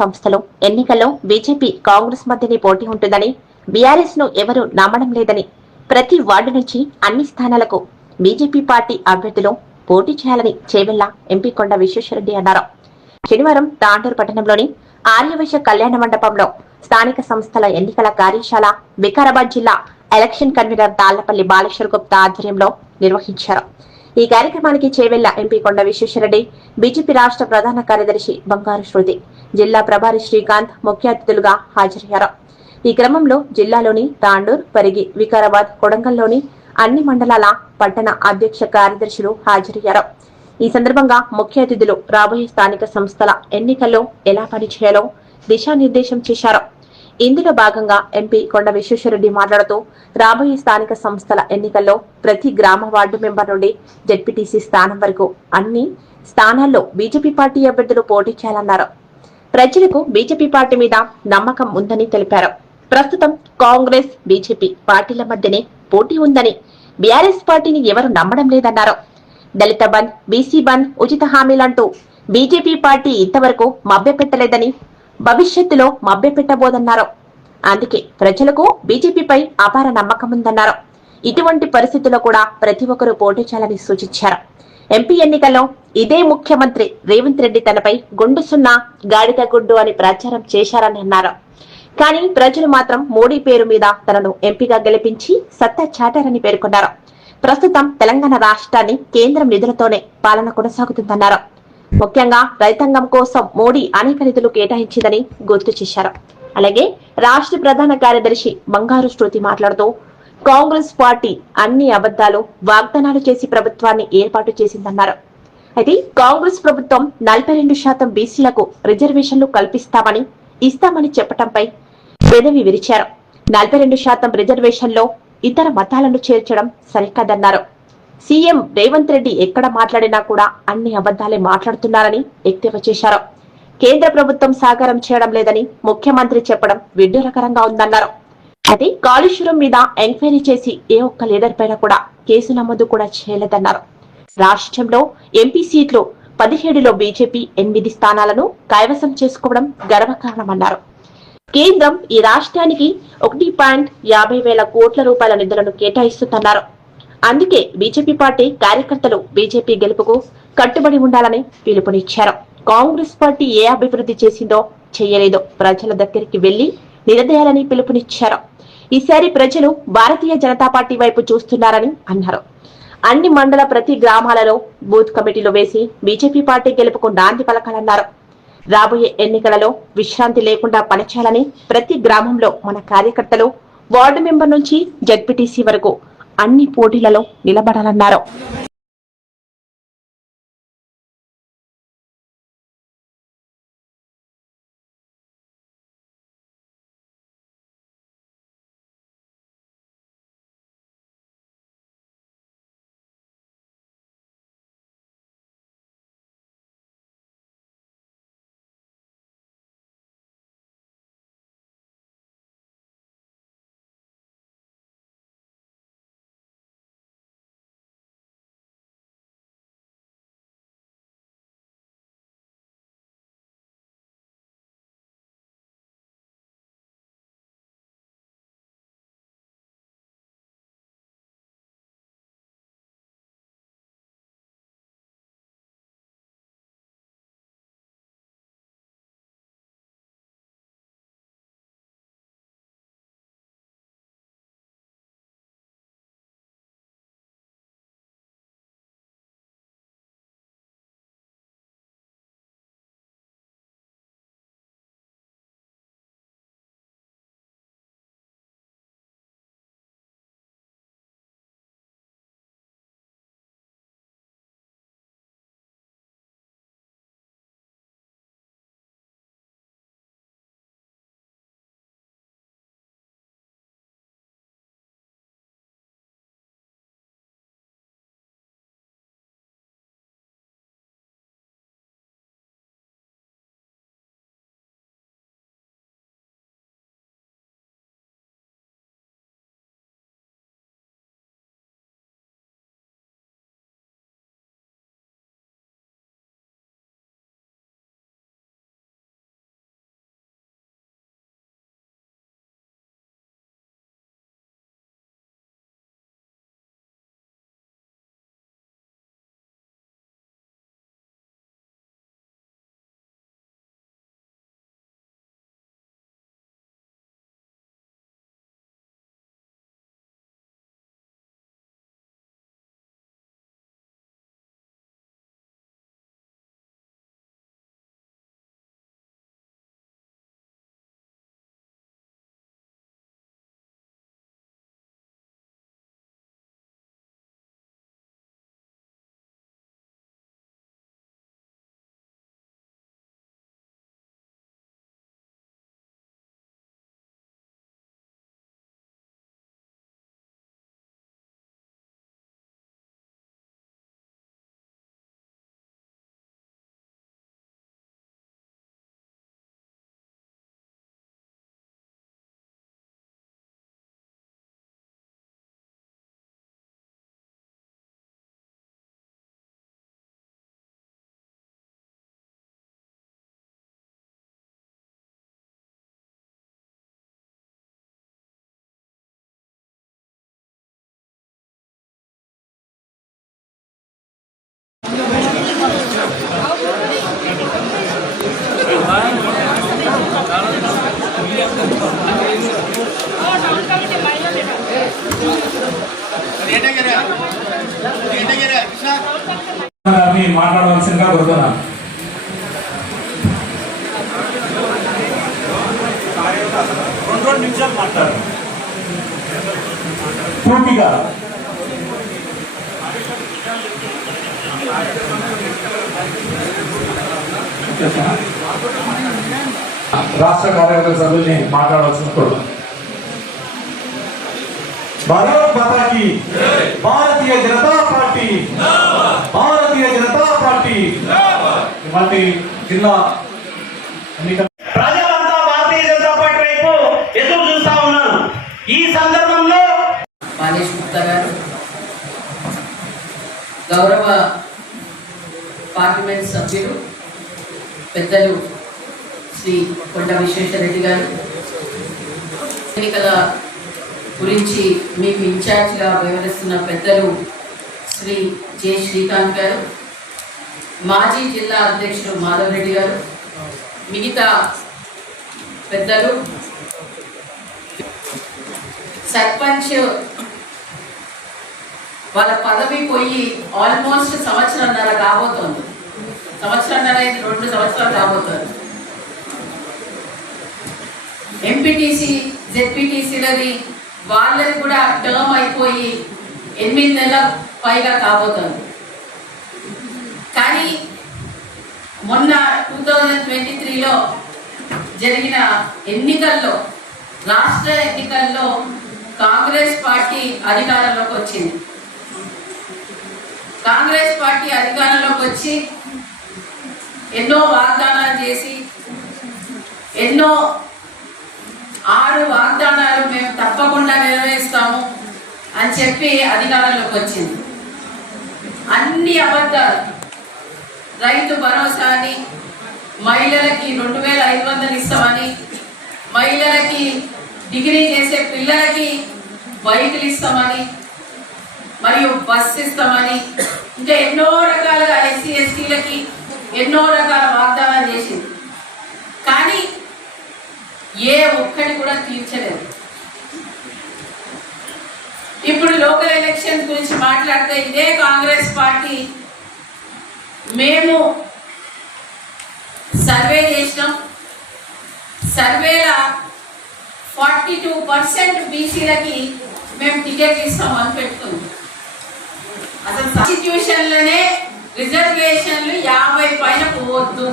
రానున్న సంస్థలు ఎన్నికల్లో బీజేపీ కాంగ్రెస్ మధ్యనే పోటీ ఉంటుందని బీఆర్ఎస్ను ఎవరూ నమ్మడం లేదని ప్రతి వార్డు నుంచి అన్ని స్థానాలకు బీజేపీ పార్టీ అభ్యర్థులు పోటీ చేయాలని చేవెళ్ళ ఎంపీ కొండ విశ్వేశ్వరరెడ్డి అన్నారు. శనివారం తాండూరు పట్టణంలోని ఆర్యవైశ్య కళ్యాణ మండపంలో స్థానిక సంస్థల ఎన్నికల కార్యశాల వికారాబాద్ జిల్లా ఎలక్షన్ కన్వీనర్ తాళ్ళపల్లి బాలేశ్వర్ గుప్తా ఆధ్వర్యంలో నిర్వహించారు. ఈ కార్యక్రమానికి చేవెళ్ళ ఎంపీ కొండ విశ్వేశ్వరరెడ్డి బీజేపీ రాష్ట్ర ప్రధాన కార్యదర్శి బంగారు శృతి జిల్లా ప్రభారి శ్రీకాంత్ ముఖ్య అతిథులుగా హాజరయ్యారు. ఈ క్రమంలో జిల్లాలోని తాండూర్ పరిగి వికారాబాద్ కొడంగల్లోని అన్ని మండలాల పట్టణ అధ్యక్ష కార్యదర్శులు హాజరయ్యారు. ఈ సందర్భంగా ముఖ్య అతిథులు రాబోయే స్థానిక సంస్థల ఎన్నికల్లో ఎలా పనిచేయాలో దిశానిర్దేశం చేశారు. ఇందులో భాగంగా ఎంపీ కొండ విశ్వేశ్వరరెడ్డి మాట్లాడుతూ రాబోయే స్థానిక సంస్థల ఎన్నికల్లో ప్రతి గ్రామ వార్డు మెంబర్ నుండి జెడ్పీటీసీ స్థానం వరకు అన్ని స్థానాల్లో బీజేపీ పార్టీ అభ్యర్థులు పోటీ చేయాలన్నారు. ప్రజలకు బీజేపీ పార్టీ మీద నమ్మకం ఉందని తెలిపారు. ప్రస్తుతం కాంగ్రెస్ బీజేపీ పార్టీల మధ్యనే పోటీ ఉందని బీఆర్ఎస్ పార్టీని ఎవరు నమ్మడం లేదన్నారు. దళిత బంద్ బీసీ బంద్ ఉచిత హామీలంటూ బీజేపీ పార్టీ ఇంతవరకు మభ్యపెట్టలేదని భవిష్యత్తులో మభ్యపెట్టబోదన్నారు. అందుకే ప్రజలకు బీజేపీపై అపార నమ్మకం ఉందన్నారు ఇటువంటి పరిస్థితుల్లో కూడా ప్రతి ఒక్కరూ పోటీ చేయాలని సూచించారు. ఎంపీ ఎన్నికల్లో ఇదే ముఖ్యమంత్రి రేవంత్ రెడ్డి తనపై గుండు సున్నా గాడిద గుడ్డు అని ప్రచారం చేశారని అన్నారు. కానీ ప్రజలు మాత్రం మోడీ పేరు మీద తనను ఎంపీగా గెలిపించి సత్తా చాటారని పేర్కొన్నారు. ప్రస్తుతం తెలంగాణ రాష్ట్రాన్ని కేంద్రం నిధులతోనే పాలన కొనసాగుతుందన్నారు. ముఖ్యంగా రైతాంగం కోసం మోడీ అనేక నిధులు కేటాయించిందని గుర్తు చేశారు. అలాగే రాష్ట్ర ప్రధాన కార్యదర్శి బంగారు శృతి మాట్లాడుతూ కాంగ్రెస్ పార్టీ అన్ని అబద్దాలు వాగ్దానాలు చేసి ప్రభుత్వాన్ని ఏర్పాటు చేసిందన్నారు. అయితే కాంగ్రెస్ ప్రభుత్వం నలభై రెండు శాతం బీసీలకు రిజర్వేషన్లు కల్పిస్తామని ఇస్తామని చెప్పటంపై పెదవి విరిచారు. నలభై రెండు శాతం రిజర్వేషన్లో ఇతర మతాలను చేర్చడం సరికాదన్నారు. సీఎం రేవంత్ రెడ్డి ఎక్కడ మాట్లాడినా కూడా అన్ని అబద్దాలే మాట్లాడుతున్నారని ఎద్దేవా చేశారు. కేంద్ర ప్రభుత్వం సాకారం చేయడం లేదని ముఖ్యమంత్రి చెప్పడం విడ్డూరకరంగా ఉందన్నారు. అది కాళేశ్వరం మీద ఎంక్వైరీ చేసి ఏ ఒక్క లీడర్ పైన కూడా కేసు నమోదు కూడా చేయలేదన్నారు. రాష్ట్రంలో ఎంపీ సీట్లు పదిహేడులో బీజేపీ ఎనిమిది స్థానాలను కైవసం చేసుకోవడం గర్వకారణమన్నారు కేంద్రం ఈ రాష్ట్రానికి ఒకటి పాయింట్ యాభై వేల కోట్ల రూపాయల నిధులను కేటాయిస్తుందన్నారు. అందుకే బీజేపీ పార్టీ కార్యకర్తలు బీజేపీ గెలుపుకు కట్టుబడి ఉండాలని పిలుపునిచ్చారు. కాంగ్రెస్ పార్టీ ఏ అభివృద్ధి చేసిందో చేయలేదో. ప్రజల దగ్గరికి వెళ్ళి నిలదీయాలని పిలుపునిచ్చారు. ఈసారి ప్రజలు భారతీయ జనతా పార్టీ వైపు చూస్తున్నారని అన్నారు. అన్ని మండల ప్రతి గ్రామాలలో బూత్ కమిటీలు వేసి బీజేపీ పార్టీ గెలుపుకు నాంది పలకాలన్నారు. రాబోయే ఎన్నికలలో విశ్రాంతి లేకుండా పనిచేయాలని ప్రతి గ్రామంలో మన కార్యకర్తలు వార్డు మెంబర్ నుంచి జడ్పీటీసీ వరకు అన్ని పోటీలలో నిలబడాలన్నారు. గారిని మాట్లాడవలసిందిగా కోరుతున్నాను. పూర్తిగా రాష్ట్ర కార్యవర్గ సభ్యుల్ని మాట్లాడవలసింది కోరుతున్నాను. భారత్ మాతాకి భారతీయ జనతా పార్టీ. భారతీయ జనతా పార్టీ. ఇలాంటి జిల్లా ఎన్నికల ప్రజలంతా భారతీయ జనతా పార్టీ వైపు ఎదురు చూస్తా ఉన్నారు. ఈ సందర్భంలో మానేష్ గుప్తా గారు గౌరవ పార్లమెంట్ సభ్యులు పెద్దలు శ్రీ కొండ విశ్వేశ్వరరెడ్డి గారు ఎన్నికల గురించి మీకు ఇన్ఛార్జ్గా వివరిస్తున్న పెద్దలు శ్రీ జె. శ్రీకాంత్ గారు మాజీ జిల్లా అధ్యక్షుడు మాధవ్ రెడ్డి గారు మిగతా పెద్దలు సర్పంచ్ వాళ్ళ పదవి పోయి ఆల్మోస్ట్ సంవత్సరంన్నర కాబోతోంది. సంవత్సరంన్నర రెండు సంవత్సరాలు కాబోతోంది. ఎంపీటీసీ జెడ్పీటీసీలని వాళ్ళది కూడా టర్మ్ అయిపోయి ఎనిమిది నెలల పైగా కాబోతుంది. కానీ మొన్న టూ థౌజండ్ ట్వంటీ త్రీలో జరిగిన ఎన్నికల్లో రాష్ట్ర ఎన్నికల్లో కాంగ్రెస్ పార్టీ అధికారంలోకి వచ్చింది. కాంగ్రెస్ పార్టీ అధికారంలోకి వచ్చి ఎన్నో వాగ్దానాలు చేసి ఎన్నో ఆరు వాగ్దానాలు మేము తప్పకుండా నిర్వహిస్తాము అని చెప్పి అధికారంలోకి వచ్చింది. అన్ని అబద్ధాలు. రైతు భరోసా అని మహిళలకి రెండు వేల ఐదు వందలు ఇస్తామని మహిళలకి డిగ్రీ చేసే పిల్లలకి బైకులు ఇస్తామని మరియు బస్ ఇస్తామని ఇంకా ఎన్నో రకాలుగా ఎస్సీ ఎస్టీలకి ఎన్నో రకాల వాగ్దానాలు చేసింది. కానీ ఏ ఒక్కటి కూడా తీర్చలేదు. ఇప్పుడు లోకల్ ఎలక్షన్ గురించి మాట్లాడితే ఇదే కాంగ్రెస్ పార్టీ మేము సర్వే చేసినాం. సర్వేల ఫార్టీ టూ పర్సెంట్ బీసీలకి మేము టికెట్ ఇస్తాం అని పెట్టుకుంది. అసలు కాన్స్టిట్యూషన్లోనే రిజర్వేషన్లు యాభై పైన పోవద్దు.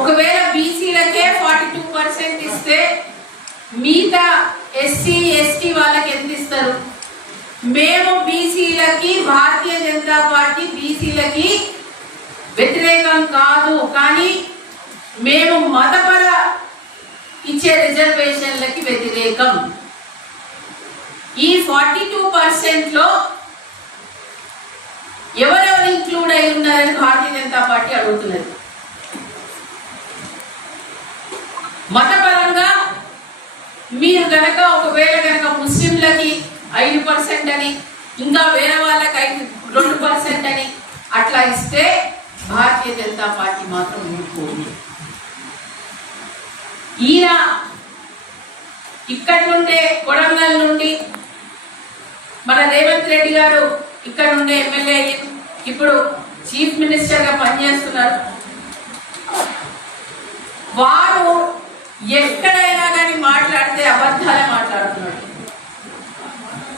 ఒకవేళ బీసీలకే ఫార్టీ టూ పర్సెంట్ ఇస్తే మిగతా ఎస్సీ ఎస్టీ వాళ్ళకి ఎంత ఇస్తారు? మేము బీసీలకి భారతీయ జనతా పార్టీ బీసీలకి వ్యతిరేకం కాదు. కానీ మేము మతపర ఇచ్చే రిజర్వేషన్లకి వ్యతిరేకం. ఈ ఫార్టీ టూ పర్సెంట్లో ఎవరెవరు ఇంక్లూడ్ అయి ఉన్నారని భారతీయ జనతా పార్టీ అడుగుతున్నది. మతపరంగా మీరు గనక ఒకవేళ గనక ముస్లింలకి ఐదు పర్సెంట్ అని ఇంకా వేరే వాళ్ళకి ఐదు రెండు పర్సెంట్ అని అట్లా ఇస్తే భారతీయ జనతా పార్టీ మాత్రం ఊరుకోదు. ఈయన ఇక్కడ నుండే కొడంగల్ నుండి మన రేవంత్ రెడ్డి గారు ఇక్కడ నుండే ఎమ్మెల్యే ఇప్పుడు చీఫ్ మినిస్టర్గా పనిచేస్తున్నారు. వారు ఎక్కడైనా కానీ మాట్లాడితే అబద్ధాలే మాట్లాడుతున్నాడు.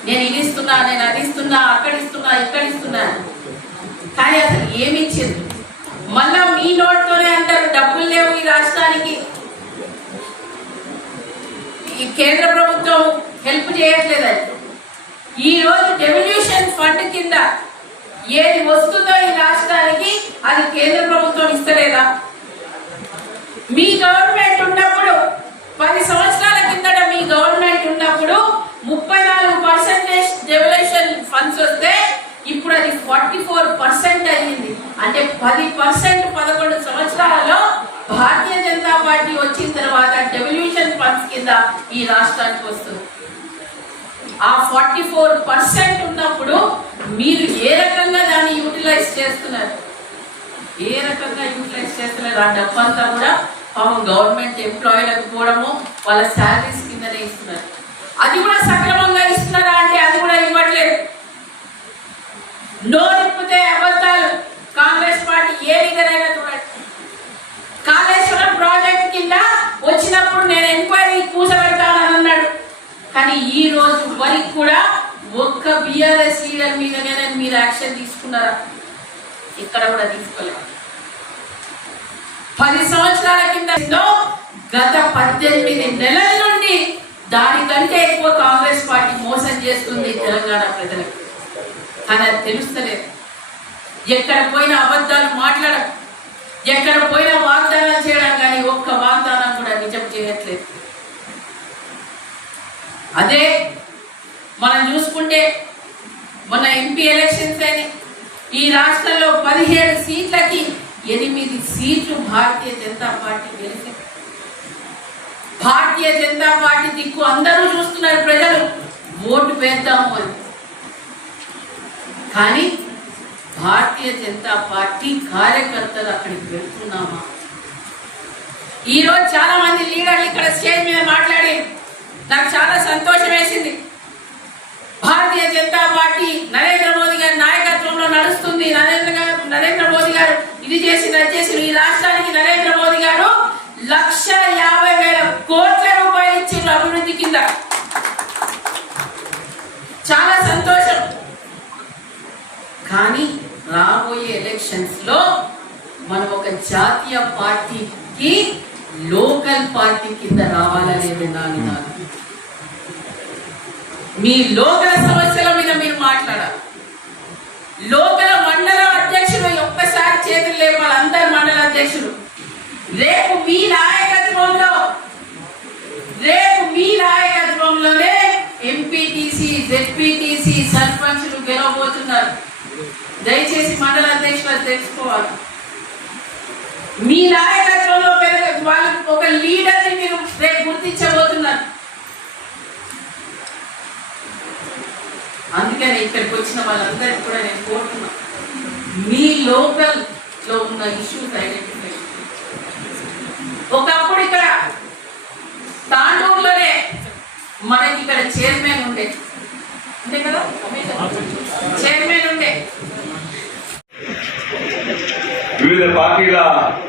నేను ఇది ఇస్తున్నా నేను అది ఇస్తున్నా అక్కడ ఇస్తున్నా ఇక్కడ ఇస్తున్నా. కానీ అసలు ఏమి ఇచ్చింది మళ్ళా మీ నోట్తోనే అంటారు డబ్బులు లేవు ఈ రాష్ట్రానికి. ఈ కేంద్ర ప్రభుత్వం హెల్ప్ చేయట్లేదని. ఈ రోజు డెవల్యూషన్ ఫండ్ కింద ఏది వస్తుందో ఈ రాష్ట్రానికి అది కేంద్ర ప్రభుత్వం ఇస్తలేదా? మీ గవర్నమెంట్ పది సంవత్సరాల కిందట మీ గవర్నమెంట్ ఉన్నప్పుడు ముప్పై నాలుగు పర్సెంటేజ్ డెవల్యూషన్ ఫండ్స్ వస్తే ఇప్పుడు అది ఫార్టీ ఫోర్ పర్సెంట్ అయ్యింది. అంటే పది పర్సెంట్ పదకొండు సంవత్సరాలలో భారతీయ జనతా పార్టీ వచ్చిన తర్వాత డెవల్యూషన్ ఫండ్స్ కింద ఈ రాష్ట్రానికి వస్తుంది. ఆ ఫార్టీ ఫోర్ పర్సెంట్ ఉన్నప్పుడు మీరు ఏ రకంగా దాన్ని యూటిలైజ్ చేస్తున్నారు? ఏ రకంగా యూటిలైజ్ చేస్తున్నారు? ఆ డబ్బంతా కూడా పాపం గవర్నమెంట్ ఎంప్లాయీలకు పోవడము వాళ్ళ శాలరీస్ కిందనే ఇస్తున్నారు. అది కూడా సక్రమంగా ఇస్తున్నారా అంటే అది కూడా ఇవ్వట్లేదు. నోరిప్పితే అబద్ధాలు. కాంగ్రెస్ పార్టీ ఏ లీడర్ అయినా చూడండి. కాళేశ్వరం ప్రాజెక్ట్ కింద వచ్చినప్పుడు నేను ఎంక్వైరీ కూర్చోబెడతానని అన్నాడు. కానీ ఈ రోజు వరకు కూడా ఒక్క బీఆర్ఎస్ లీడర్ మీదనే మీరు యాక్షన్ తీసుకున్నారా? ఇక్కడ కూడా తీసుకోలేదు. పది సంవత్సరాల కింద గత పద్దెనిమిది నెలల నుండి దానికంటే ఎక్కువ కాంగ్రెస్ పార్టీ మోసం చేస్తుంది తెలంగాణ ప్రజలకు. కానీ అది తెలుస్తలేదు. ఎక్కడ పోయిన అబద్ధాలు మాట్లాడడం ఎక్కడ పోయిన వాగ్దానాలు చేయడం కానీ ఒక్క వాగ్దానం కూడా నిజం చేయట్లేదు. అదే మనం చూసుకుంటే మన ఎంపీ ఎలక్షన్స్ అని ఈ రాష్ట్రంలో పదిహేడు సీట్లకి భారతీయ జనతా పార్టీ గెలిచి భారతీయ జనతా పార్టీ దిక్కు అందరూ చూస్తున్నారు ప్రజలు. ఓటు వేద్దాము అని. కానీ భారతీయ జనతా పార్టీ కార్యకర్తలు అక్కడికి వెళ్తున్నామా? ఈ రోజు చాలా మంది లీడర్లు ఇక్కడ స్టేజ్ మీద మాట్లాడి నాకు చాలా సంతోషం వేసింది. భారతీయ జనతా పార్టీ నరేంద్ర మోదీ గారి నాయకత్వంలో నడుస్తుంది. నరేంద్ర గారు నరేంద్ర మోదీ గారు ఇది చేసి అది చేసి ఈ రాష్ట్రానికి నరేంద్ర మోదీ గారు లక్ష యాభై వేల కోట్ల రూపాయలు ఇచ్చిండ్రు అభివృద్ధి కింద. చాలా సంతోషం. కానీ రాబోయే ఎలక్షన్స్లో మనం ఒక జాతీయ పార్టీకి లోకల్ పార్టీ కింద రావాలనే నా మీ లోకల సమస్యల మీద మీరు మాట్లాడాలి. లోకల మండల అధ్యక్షుడు ఒక్కసారి చేతులు లేపాలి అందరు మండల అధ్యక్షుడు. రేపు మీ నాయకత్వంలో రేపు మీ నాయకత్వంలోనే ఎంపీటీసీ జెడ్పీటీసీ సర్పంచులు గెలవబోతున్నారు. దయచేసి మండల అధ్యక్షులు తెలుసుకోవాలి. మీ నాయకత్వంలో పెరగ వాళ్ళకి ఒక లీడర్ని మీరు రేపు గుర్తించబోతున్నారు. అందుకని ఇక్కడికి వచ్చిన వాళ్ళందరికీ కూడా నేను కోరుతున్నా మీ లోకల్లో ఉన్న ఇష్యూస్ ఐడెంటిఫై ఒకప్పుడు ఇక్కడ తాండూరులోనే మనకి ఇక్కడ చైర్మన్ ఉండే. అంతే కదా? చైర్మన్ ఉండే. వివిధ పార్టీల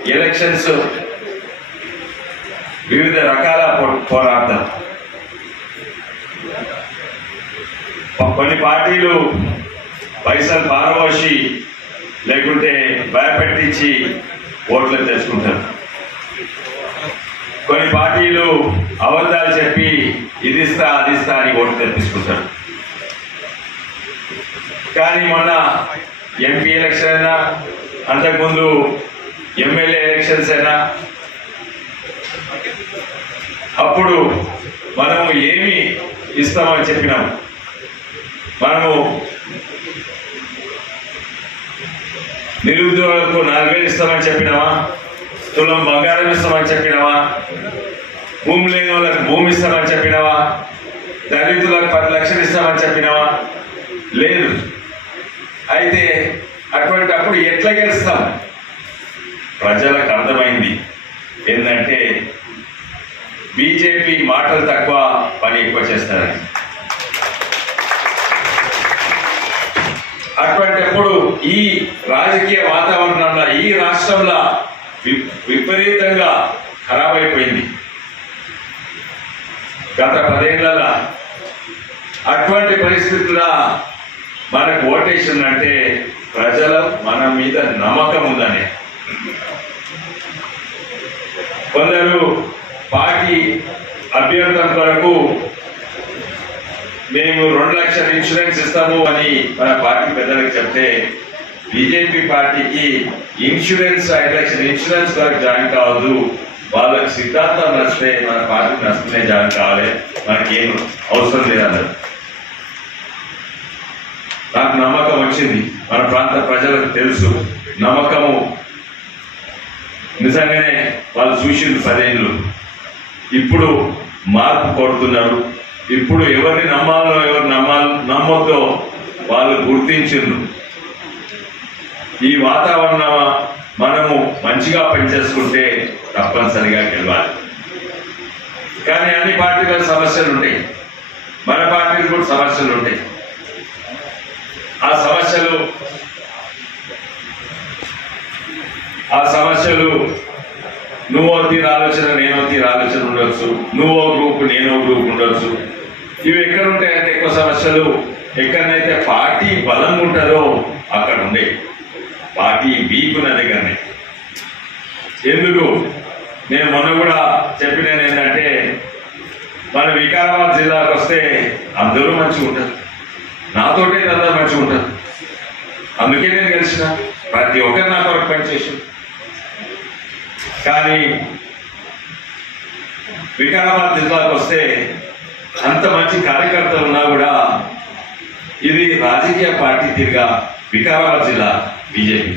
ఎలక్షన్స్ వివిధ రకాల పో- పోరాటం కొ- కొన్ని పార్టీలు పైసలు పారబోసి లేకుంటే భయపెట్టించి ఓట్లు తెచ్చుకుంటారు. కొన్ని పార్టీలు అబద్ధాలు చెప్పి ఇది ఇస్తా అది ఇస్తా అని ఓట్లు తెప్పించుకుంటారు. కానీ మొన్న ఎంపీ ఎలక్షన్ అయినా అంతకుముందు ఎమ్మెల్యే ఎలక్షన్స్ అయినా అప్పుడు మనము ఏమి ఇస్తామని చెప్పినాం మనము నిరుద్యోగులకు నాలుగేళ్ళు ఇస్తామని చెప్పినావా? తులం బంగారం ఇస్తామని చెప్పినావా? భూమి లేని వాళ్ళకి భూమి ఇస్తామని చెప్పినావా? దళితులకు పది లక్షలు ఇస్తామని చెప్పినావా? లేదు. అయితే అటువంటి అప్పుడు ఎట్లా గెలుస్తాం? ప్రజలకు అర్థమైంది. ఏంటంటే బీజేపీ మాటలు తక్కువ పని ఎక్కువ చేస్తారని. అటువంటిప్పుడు ఈ రాజకీయ వాతావరణంలో ఈ రాష్ట్రంలో వి- విపరీతంగా ఖరాబ్ అయిపోయింది. గత పదేళ్ళ అటువంటి పరిస్థితుల మనకు ఓటేసిందంటే ప్రజల మన మీద నమ్మకం ఉందని. కొందరు పార్టీ అభ్యర్థం కొరకు మేము రెండు లక్షల ఇన్సూరెన్స్ ఇస్తాము అని మన పార్టీ పెద్దలకు చెప్తే బీజేపీ పార్టీకి ఇన్సూరెన్స్ ఐదు లక్షల ఇన్సూరెన్స్ వరకు జాయిన్ కావద్దు. వాళ్ళకి సిద్ధాంతం నచ్చితే మన పార్టీ నచ్చితే జాయిన్ కావాలి. మనకి ఏం అవసరం లేదన్నారు నాకు నమ్మకం వచ్చింది. మన ప్రాంత ప్రజలకు తెలుసు. నమ్మకము నిజంగానే వాళ్ళు చూసింది పదేళ్ళు ఇప్పుడు మార్పు కోరుతున్నారు ఇప్పుడు ఎవరిని నమ్మాలో ఎవరు నమ్మాలి నమ్మొద్దో వాళ్ళు గుర్తించిండ్రు. ఈ వాతావరణం మనము మంచిగా పనిచేసుకుంటే తప్పనిసరిగా గెలవాలి. కానీ అన్ని పార్టీల సమస్యలు ఉంటాయి మన పార్టీలు కూడా సమస్యలు ఉంటాయి ఆ సమస్యలు ఆ సమస్యలు నువ్వో తీరు ఆలోచన నేనో తీరు ఆలోచన ఉండొచ్చు. నువ్వో గ్రూప్ నేనో గ్రూప్ ఉండొచ్చు. ఇవి ఎక్కడ ఉంటాయంటే ఎక్కువ సమస్యలు? ఎక్కడనైతే పార్టీ బలంగా ఉంటుందో అక్కడ ఉండే. పార్టీ వీక్ ఉన్న దగ్గరనే. ఎందుకు? నేను మొన్న కూడా చెప్పినాను ఏంటంటే మన వికారాబాద్ జిల్లాకు వస్తే అందరూ మంచిగా ఉంటారు. నాతోటే అందరూ మంచిగా ఉంటారు. అందుకే నేను గెలిచిన. ప్రతి ఒక్కరు నా కొరకు పనిచేసి కానీ వికారాబాద్ జిల్లాకు వస్తే అంత మంచి కార్యకర్తలు ఉన్నా కూడా ఇది రాజకీయ పార్టీ తిరిగా వికారాబాద్ జిల్లా బీజేపీ.